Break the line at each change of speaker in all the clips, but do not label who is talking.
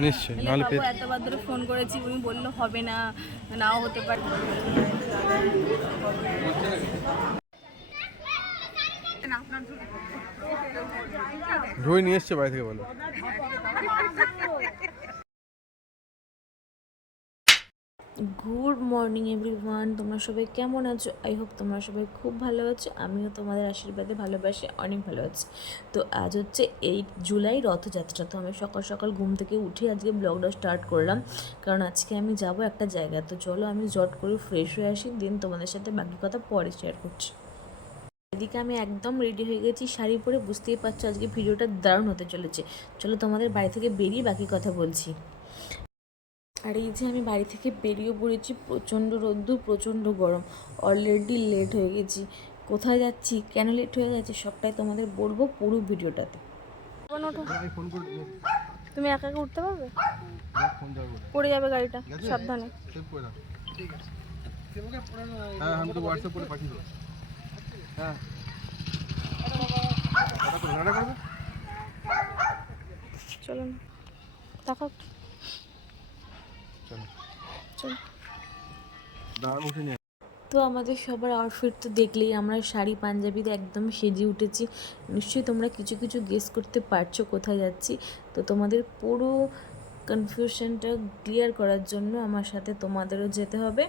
নিশ্চয়ই নাহলে পেয়ে
এতবার ধরে ফোন করেছি উনি বলল হবে না নাও হতে পারে।
ধুয়ে নিয়ে এসছে বাড়ি থেকে বলো।
গুড মর্নিং এভরিওয়ান তোমরা সবাই কেমন আছো? আই হোপ তোমরা সবাই খুব ভালো আছো। আমিও তোমাদের আশীর্বাদে ভালোবাসি, অনেক ভালো আছি। তো আজ হচ্ছে এইট জুলাই রথযাত্রা তো আমি সকাল সকাল ঘুম থেকে উঠে আজকে ব্লগটা স্টার্ট করলাম। কারণ আজকে আমি যাব একটা জায়গা তো চলো আমি জট করে ফ্রেশ হয়ে আসি দেন তোমাদের সাথে বাকি কথা পরে শেয়ার করছি। এদিকে আমি একদম রেডি হয়ে গেছি, শাড়ি পরে বুঝতেই পারছ আজকে ভিডিওটা দারুণ হতে চলেছে। চলো তোমাদের বাড়ি থেকে বেরিয়ে বাকি কথা বলছি। আর এই যে আমি বাড়ি থেকে বেরিয়ে পড়েছি প্রচণ্ড রোদ্দুর প্রচণ্ড গরম। অলরেডি লেট হয়ে গেছি। কোথায় যাচ্ছি? কেন লেট হয়ে যাচ্ছে সবটাই তোমাদের বলব পুরো ভিডিওটাতে।
তুমি একা একা উঠতে পারবে? পড়ে যাবে গাড়িটা সাবধানে।
করে হ্যাঁ হ্যাঁ।
চলো না। তাকাও
চলো।
তো আমাদের সবার আউটফিট তো দেখলেই আমরা শাড়ি পাঞ্জাবিতে একদম সেজে উঠেছি। নিশ্চয়ই তোমরা কিছু কিছু গেস করতে পারছ কোথায় যাচ্ছি। তো তোমাদের পুরো কনফিউশনটা ক্লিয়ার করার জন্য আমার সাথে তোমাদেরও যেতে হবে।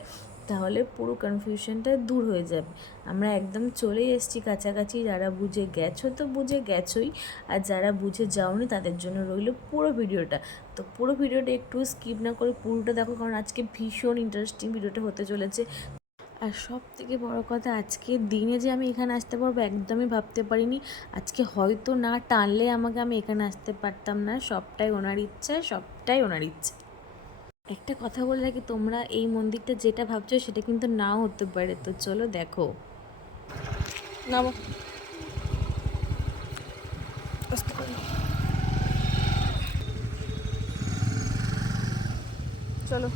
তাহলে পুরো কনফিউশনটা দূর হয়ে যাবে। আমরা একদম চলেই এসেছি কাছাকাছি, যারা বুঝে গেছো তো বুঝে গেছোই, আর যারা বুঝে যাওনি তাদের জন্য রইল পুরো ভিডিওটা। তো পুরো ভিডিওটা একটু স্কিপ না করে পুরোটা দেখো, কারণ আজকে ভীষণ ইন্টারেস্টিং ভিডিওটা হতে চলেছে। আর সব থেকে বড় কথা, আজকে দিনে যে আমি এখানে আসতে পারব একদমই ভাবতে পারিনি। আজকে হয়তো না টানলে আমাকে আমি এখানে আসতে পারতাম না, সবটাই ওনার ইচ্ছা, সবটাই ওনার ইচ্ছা। একটা কথা বলে রাখি, তোমরা এই মন্দিরটা যেটা ভাবছ সেটা কিন্তু নাও হতে পারে। তো চলো দেখো।
নামো। চলো।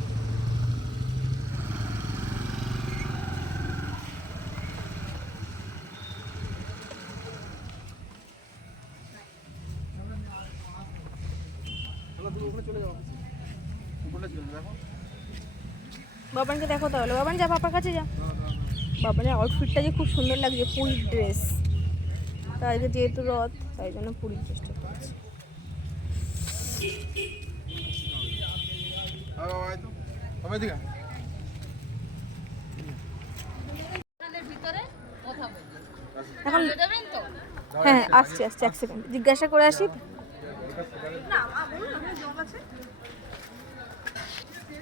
চলো ওখানে চলে যাও। উপরে চলে দেখো
বাবানকে দেখো তাহলে। বাবান যা পাপার কাছে যা। বাবানের আউটফিটটা যে খুব সুন্দর লাগছে পুরীর ড্রেস তাই যেহেতু রথ তাই জন্য পুরীর ড্রেসটা হ্যাঁ হ্যাঁ আসছি আসছি এক সেকেন্ড জিজ্ঞাসা করে আসি।
চল,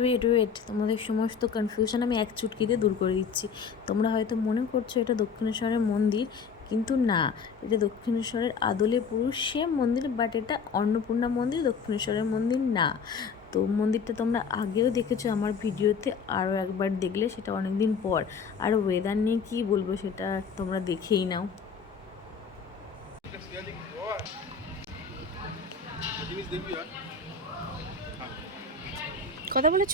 ওয়েট তোমাদের সমস্ত কনফিউশন আমি এক চুটকিতে দূর করে দিচ্ছি। তোমরা হয়তো মনে করছ এটা দক্ষিণেশ্বরের মন্দির, কিন্তু না। এটা দক্ষিণেশ্বরের আদলে পুরুষ, সেম মন্দির বাট এটা অন্নপূর্ণা মন্দির, দক্ষিণেশ্বরের মন্দির না। তো মন্দিরটা তোমরা আগেও দেখেছ আমার ভিডিওতে, আরও একবার দেখলে সেটা অনেক দিন পর। আর ওয়েদার নিয়ে কী বলব সেটা তোমরা দেখেই নাও।
দেখবি
কথা বলেছ?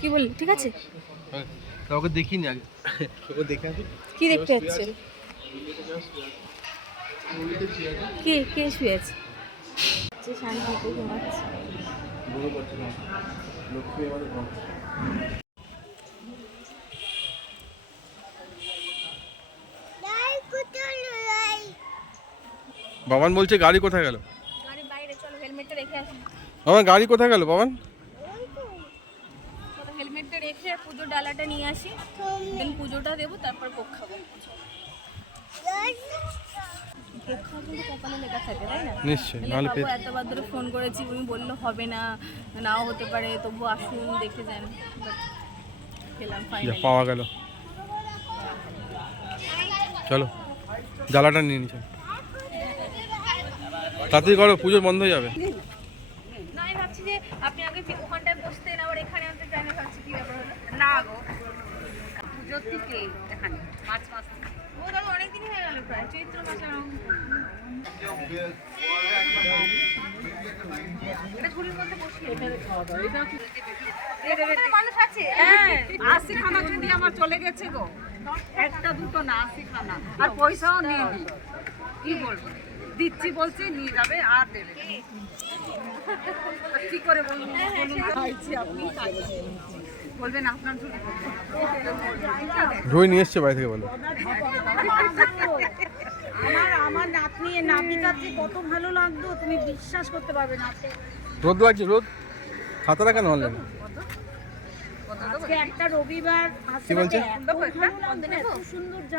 কি বললি? ঠিক আছে।
ওকে দেখিনি আগে। ওকে দেখে আসি।
কি দেখতে যাচ্ছে কে কে শুয়ে আছে? যে শান্তিতে ঘুমাচ্ছে।
বলে না বাবান বলছে গাড়ি কোথায় গেল?
গাড়ি বাইরে চলো হেলমেটটা রেখে আসি।
বাবান গাড়ি কোথায় গেল বাবান?
রেখে পুজোর ডালাটা নিয়ে আসি। দেন পুজোটা দেবো তারপর ভোগ খাব। এতবার ধরে ফোন করেছি উনি বলল হবে না নাও হতে পারে তবু আসুন দেখে যান।
পাওয়া গেল। চলো জ্বালাটা নিয়ে তাড়াতাড়ি করো পুজোর বন্ধ হয়ে যাবে।
না আমি ভাবছি যে আপনি আগে ওখানটায় বসতেন আবার এখানে আনতে চাই না ভাবছি কি ব্যাপার গো। পুজো
সত্যি এখানে মাছ
ও অনেকদিনই হয়ে গেল প্রায়। চৈত্র মাসে
এটা ঝুড়ির
মানুষ আছে।
হ্যাঁ আশি খানা চুড়ি আমার চলে গেছে গো। একটা দুটো না আশি খানা। আর পয়সাও নেই। কি বলব? দিচ্ছি বলছি নিয়ে যাবে আর দেবে। কি? করে বলুন? বলুন। আপনি খাইছি। বলবেন আপনার ঝুড়ি
ঝুড়ি নিয়ে এসছে বাড়ি থেকে বলো।
আমার আমার নাতনি নাবিকার যে কত ভালো লাগতো তুমি বিশ্বাস করতে পারবে না
রোদ লাগছে রোদ? খাতাটা কেন
আজকে একটা রবিবার
কি বলছে?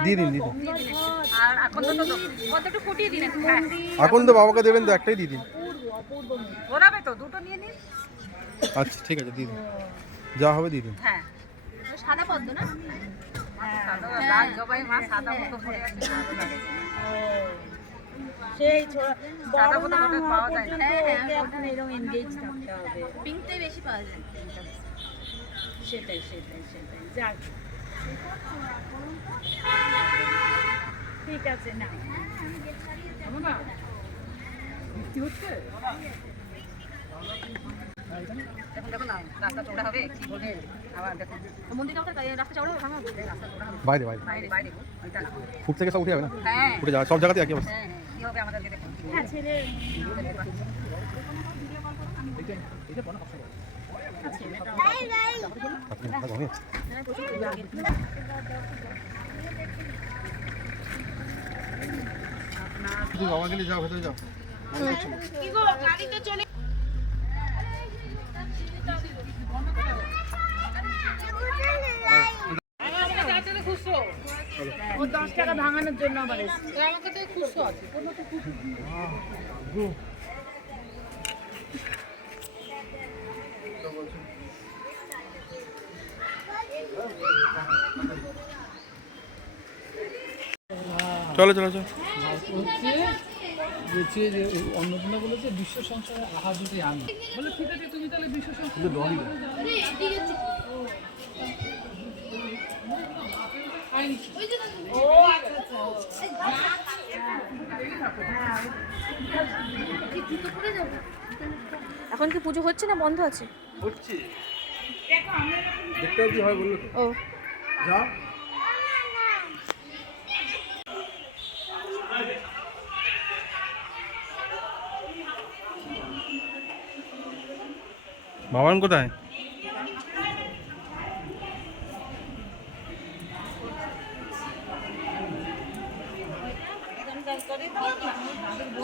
দিয়ে দিন দিন।
আর এখন তো তো ফুটিয়ে দিন হ্যাঁ।
এখন তো বাবাকে দেবেন তো একটাই দিয়ে দিন।
ঘোরাবে তো দুটো নিয়ে নিন।
আচ্ছা ঠিক আছে দিয়ে দিন। যা হবে দিয়ে দিন
হ্যাঁ
সাদা পদ্ম না?
সাদা।
সেই বড় না
পাওয়া যায়
হ্যাঁ,
ওকে এখন এরকম এনগেজ থাকতে হবে।
পিঙ্কটাই বেশি পাওয়া যায়।
সেটাই সেটাই সেটাই। যাক। ঠিক আছে না
কি
বাইরে বাইরে
গো।
ফুট থেকে সব উঠে যাবে না উঠে যাবে, সব জায়গাতে একই অবস্থা
হ্যাঁ হ্যাঁ কি হবে আমাদেরকে দেখুন
হ্যাঁ ছেলে
আপনি ভালো
ও ভাঙানোর জন্য
চলো চলো চলো।
হচ্ছে বলছে যে অন্নপূর্ণা বলেছে বিশ্ব সংসারে আহা যদি আমি। বলে ঠিক আছে তুমি তাহলে বিশ্ব সংসারে
এখন কি পুজো হচ্ছে না বন্ধ আছে?
হচ্ছে। দেখতে কি হয় বলল
ও।
যা বাবান কোথায়?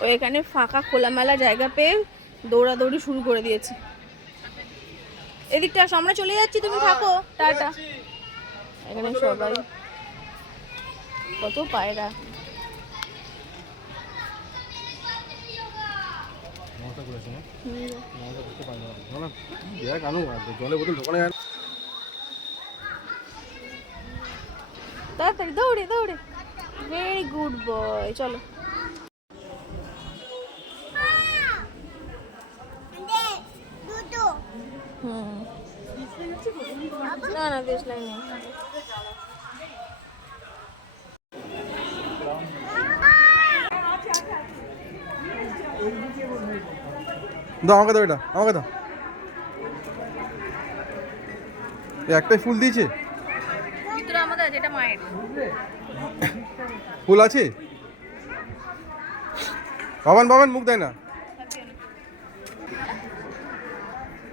ও এখানে ফাঁকা খোলামেলা জায়গা পেয়ে দৌড়াদৌড়ি শুরু করে দিয়েছে। এদিকটা আসো, আমরা চলে যাচ্ছি তুমি থাকো টাটা। এখানে সবাই কত পায়রা। তাড়াতাড়ি দৌড়ে দৌড়ে। ভেরি গুড বয় চলো। হুম। না না লাইন নেই
দাও আমাকে দাও এটা আমাকে দাও। একটাই ফুল দিয়েছে?
ভিতরে আমাদের আছে এটা মায়ের।
ফুল আছে? বাবান বাবান মুখ দেয় না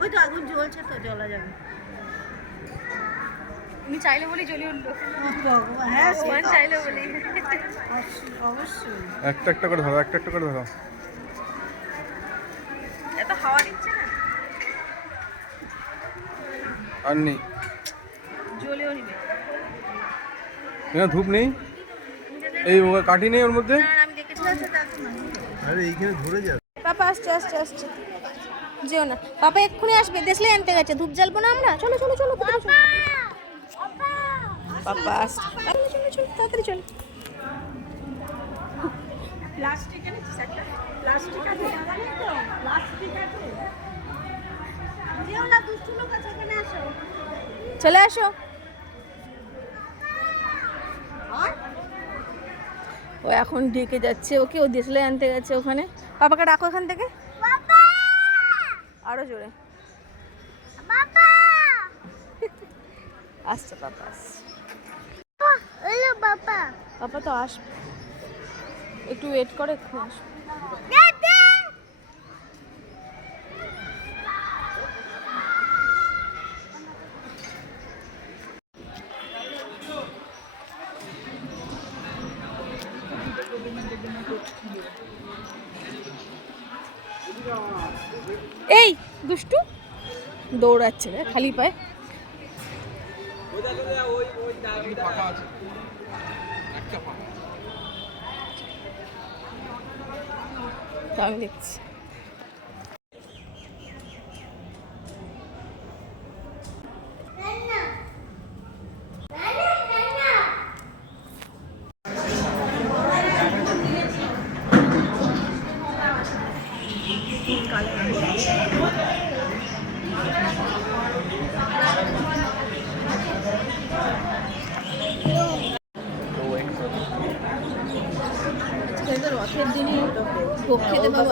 ওই তো আগুন জ্বলা যাবে।
তুমি চাইলে জ্বলে উঠল
হ্যাঁ
ভগবান চাইলে বলেই।
অবশ্যই
একটা একটা করে ধরো একটা একটা করে ধরো।
এত হাওয়া দিচ্ছে না।
আর নেই।
জ্বলেও নিবে।
এখানে ধূপ নেই? এই ও কাঠি নেই ওর মধ্যে? আরে এইখানে ধরে যাবে।
পাপা আসছে আসছে আসছে। যেও না। পাপা এক্ষুনি আসবে দেশলে আনতে গেছে। ধূপ জ্বালবো না আমরা? চলো চলো চলো ভিতরে চলো। পাপা আসছে। চলো চলো চলো তাড়াতাড়ি চলো। চলে আসো। ও এখন ডেকে যাচ্ছে ওকে ও দেশলে আনতে গেছে ওখানে। পাপাকে ডাকো এখান থেকে। আরও জোরে। আসছে বাবা বাবা। পাপা তো আসবে। একটু ওয়েট করে একটু আসবে এই দুষ্টু দৌড়াচ্ছে রে খালি পায়ে। আমি দেখছি আজকে রথের দিনে ভোগ খেতে পাবো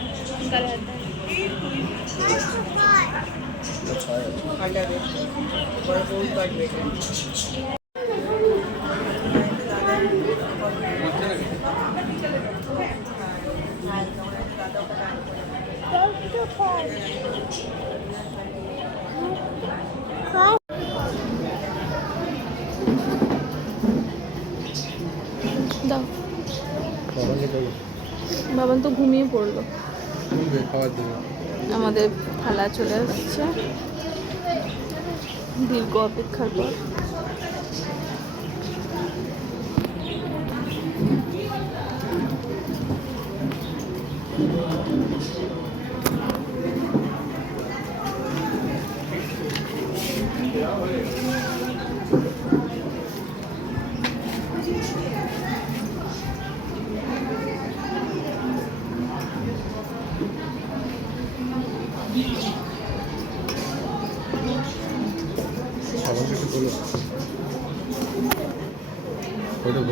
দাও তো ঘুমিয়ে পড়ল। আমাদের থালা চলে আসছে। দীর্ঘ অপেক্ষার পর
খাবার কিছু তোলো ওইটা ভোগ খাওয়া যাবে
শুয়ে পড়েছে খাবে না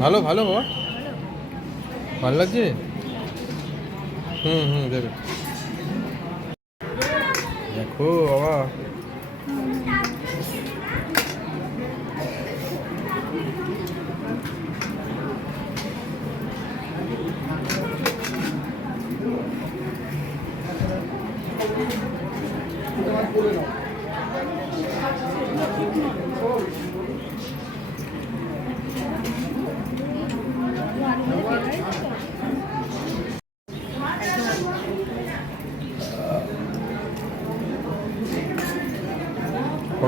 ভালো ভালো বাবা ভালো লাগছে? হুম হুম দেবে দেখো বাবা।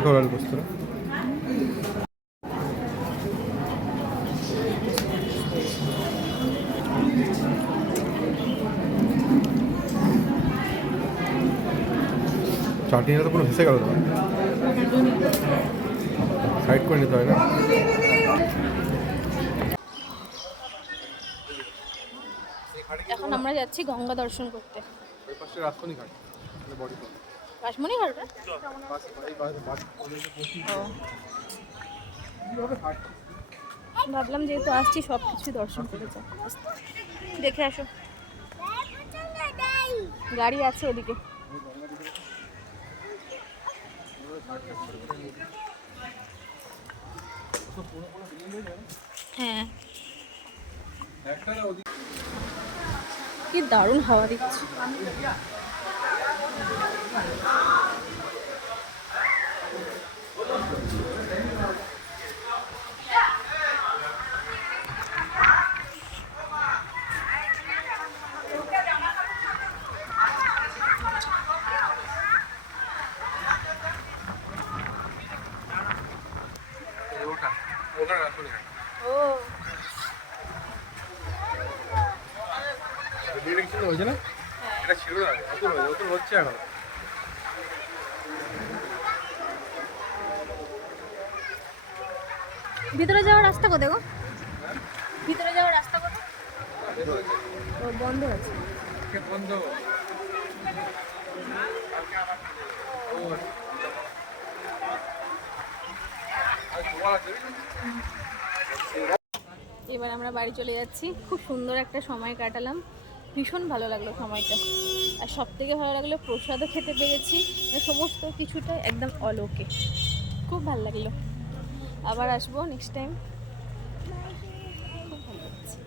ఫోటోలు అనిపిస్తారు চাটনিটা তো পুরো ভেসে গেল সাইড করে নিতে হয় না?
এখন আমরা যাচ্ছি গঙ্গা দর্শন করতে।
ওই পাশে রাজকনি ঘাট মানে বডি
কাশমণি
হাঁটছে
ভাবলাম যেহেতু আসছি সব কিছু দর্শন করে যা দেখে আসো। গাড়ি আছে ওদিকে। হ্যাঁ। কি দারুণ হাওয়া দিচ্ছে।
এই ওটা ওটা রাজধানী ঘাট
ও
ডিরেকশন হয়েছে না এটা ছিল না নতুন হয়েছে নতুন হচ্ছে এখন
ভিতরে যাওয়ার রাস্তা কোথায় গো? ভিতরে যাওয়ার রাস্তা কোথায়? ও বন্ধ আছে।
কে বন্ধ।
এবার আমরা বাড়ি চলে যাচ্ছি। খুব সুন্দর একটা সময় কাটালাম। ভীষণ ভালো লাগল সময়টা। আর সব থেকে ভালো লাগল প্রসাদও খেতে পেরেছি। সমস্ত কিছুটা একদম অলোকে। খুব ভালো লাগল। আবার আসব নেক্সট টাইম খুব ভালো লাগছে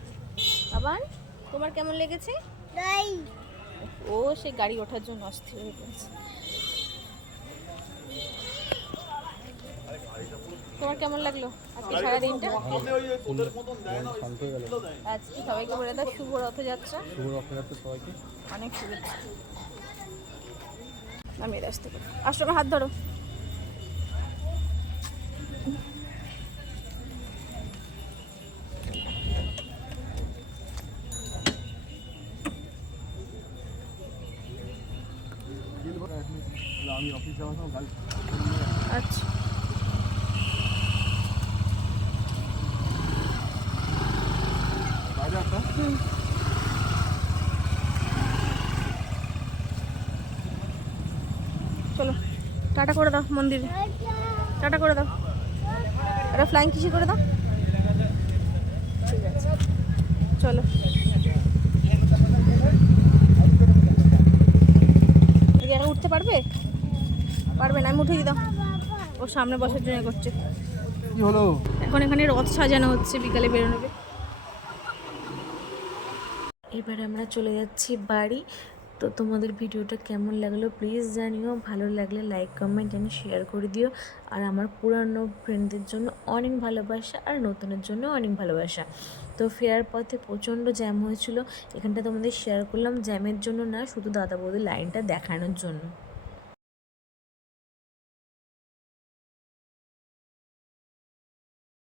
আবার? তোমার কেমন লেগেছে? ও সে গাড়ি ওঠার জন্য অস্থির হয়ে পড়েছে। তোমার কেমন লাগল আজকে সারাদিনটা? আজকে সবাইকে বলে দাও শুভ রথযাত্রা।
শুভ রথযাত্রা সবাইকে
অনেক শুভেচ্ছা। আমি এর আসতে পারি আসো হাত ধরো।
আমি অফিস যাওয়ার সময় গাড়ি
আচ্ছা। চলো টাটা করে দাও মন্দিরে। টাটা করে দাও। এটা ফ্লাইং কিসে করে দাও? ঠিক আছে চলো উঠতে পারবে? পারবে না আমি উঠে দাও ও সামনে বসার জন্য করছে।
কি হলো?
এখন এখানে রথ সাজানো হচ্ছে বিকালে বেরোনোবে
এবার আমরা চলে যাচ্ছি বাড়ি। তো তোমাদের ভিডিওটা কেমন লাগল প্লিজ জানিও। ভালো লাগলে লাইক কমেন্ট অ্যান্ড শেয়ার করে দিও। আর আমার পুরানো ফ্রেন্ডদের জন্য অনেক ভালোবাসা আর নতুনের জন্য অনেক ভালোবাসা। তো ফেরার পথে প্রচণ্ড জ্যাম হয়েছিল। এখানটা তোমাদের শেয়ার করলাম। জ্যামের জন্য না শুধু দাদা বৌদির লাইনটা দেখানোর জন্য।